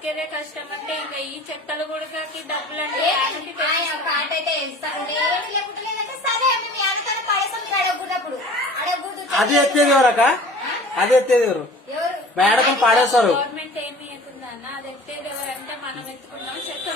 బతికేదే కష్టం అంటే ఇంకా ఈ చెక్కలు కూడా డబ్బులు అంటే అది ఎత్తేది ఎవరక? అది ఎత్తేది ఎవరు? మేడకం పాడేస్తారు. గవర్నమెంట్ ఏమి అవుతుందా అన్న? అది ఎత్తేది ఎవరంటే మనం ఎత్తుకున్నాం చెక్కలు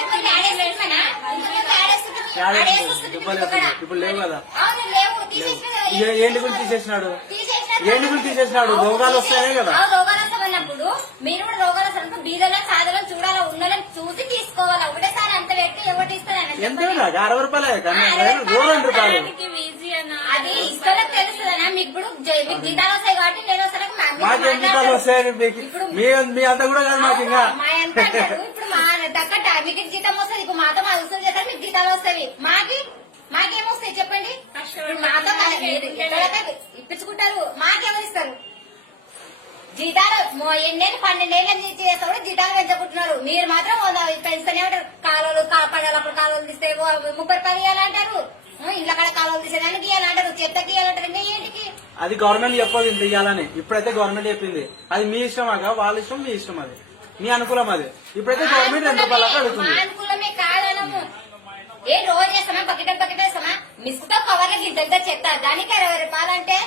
ఇప్పుడు లేవు కదా. ఏంటి గురించి తీసేసినాడు? ఏంటి గురించి తీసేసినాడు? రోగాలు వస్తాయనే కదా. రోగాలు వస్తామన్నప్పుడు మీరు కూడా రోగాలు వస్తున్నప్పుడు బీదలో సాధలను చూడాలా, ఉన్నదని చూసి తీసుకోవాలా. ఒకటేసారి అంత పెట్టి ఎవరు ఇస్తారని ఎంత 60 రూపాయలే కానీ 2 రూపాయలు. అది ఇష్టంలో తెలుస్తుందన్నా. మీకు ఇప్పుడు మీకు జీతాలు వస్తాయి కాబట్టి నేను మాకేం జీతాలు వస్తాయని మీ అంతా కూడా కాదు మాకు. ఇంకా మా ఎంత ఇప్పుడు మా దక్కట మీకు జీతం వస్తుంది. ఇప్పుడు మాతో మా ఉసులు చేస్తారు, మీకు జీతాలు వస్తాయి. మాకేమొస్తాయి చెప్పండి? మాతో ఇప్పించుకుంటారు, మాకెవరు ఇస్తారు జీతాలు? 12 ఏళ్ళ చేస్తా కూడా జీతాలు పెంచుకుంటున్నారు. మీరు మాత్రం పెంచుతూనే ఉంటారు. కాలువలు పడాలి, అప్పుడు కాలువలు తీస్తే 30 రూపాయలు ఇవ్వాలంటారు. ఇళ్ళ కాడ కాలువలు తీసేదానికి ఇవ్వాలంటారు, చెత్తకి ఇవ్వాలంటారు. ఇంకా ఏంటికి? అది గవర్నమెంట్ చెప్పదు ఇంత ఇవ్వాలని. ఇప్పుడైతే గవర్నమెంట్ చెప్పింది. అది మీ ఇష్టమాక, వాళ్ళ ఇష్టం మీ ఇష్టం. అది మీ అనుకూలం. అది ఇప్పుడైతే గవర్నమెంట్ 2 రూపాయలకు అడుగుతుంది. అనుకూలమే కాదనము. ఏ రోజు వేస్తామా? బకెట్ వేస్తామా? మిస్తో కవర్లకి ఇంత చెత్త, దానికి 60 రూపాయలు అంటే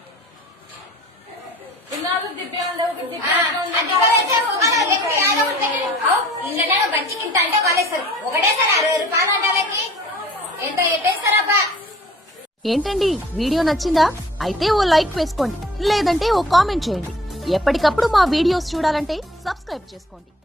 ఇళ్ళ మంచికి ఇంత అంటే వాళ్ళేస్తారు. ఒకటేసారి 60 రూపాయలు అంటే వాళ్ళకి ఎంత ఎట్టేస్తారబ్బా. ఏంటండి వీడియో నచ్చిందా? అయితే ఓ లైక్ వేసుకోండి, లేదంటే ఓ కామెంట్ చేయండి. ఎప్పటికప్పుడు మా వీడియోస్ చూడాలంటే సబ్స్క్రైబ్ చేసుకోండి.